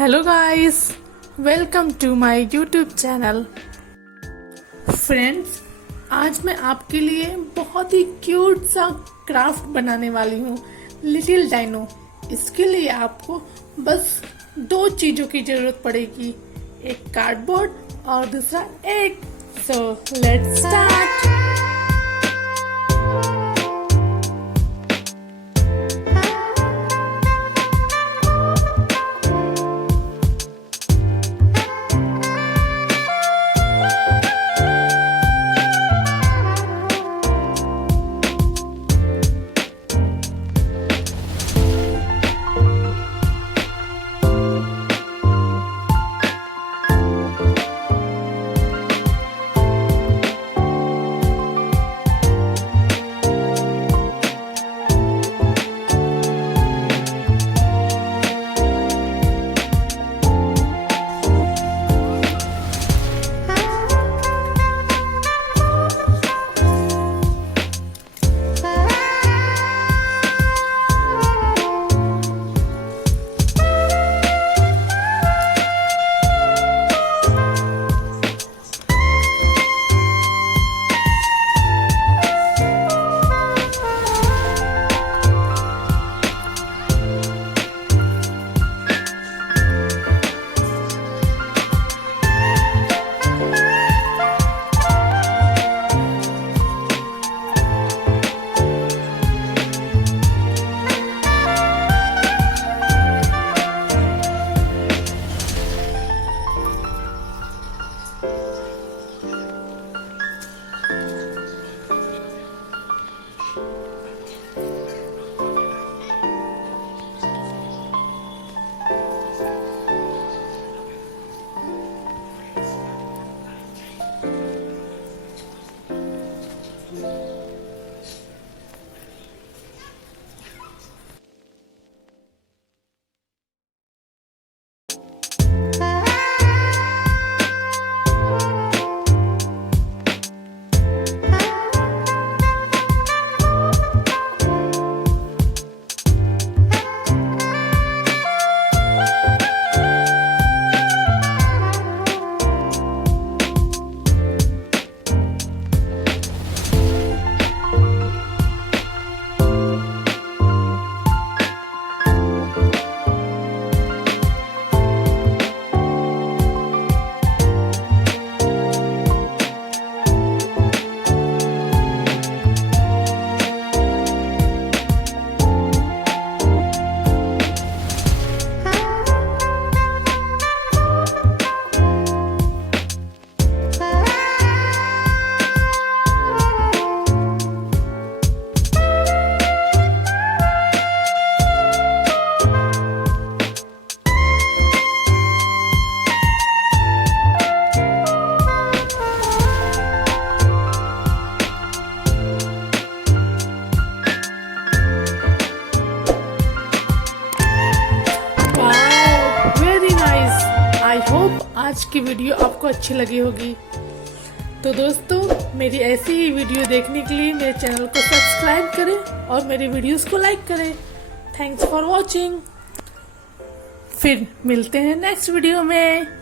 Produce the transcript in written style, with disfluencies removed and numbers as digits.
Hello guys, welcome to my YouTube channel. Friends, आज मैं आपके लिए बहुत ही क्यूट सा क्राफ्ट बनाने वाली हूँ, लिटिल डाइनो। इसके लिए आपको बस दो चीजों की जरूरत पड़ेगी, एक कार्डबोर्ड और दूसरा egg. So let's start. I hope आज की वीडियो आपको अच्छी लगी होगी। तो दोस्तों, मेरी ऐसी ही वीडियो देखने के लिए मेरे चैनल को सब्सक्राइब करें और मेरे वीडियोस को लाइक करें। Thanks for watching. फिर मिलते हैं नेक्स्ट वीडियो में।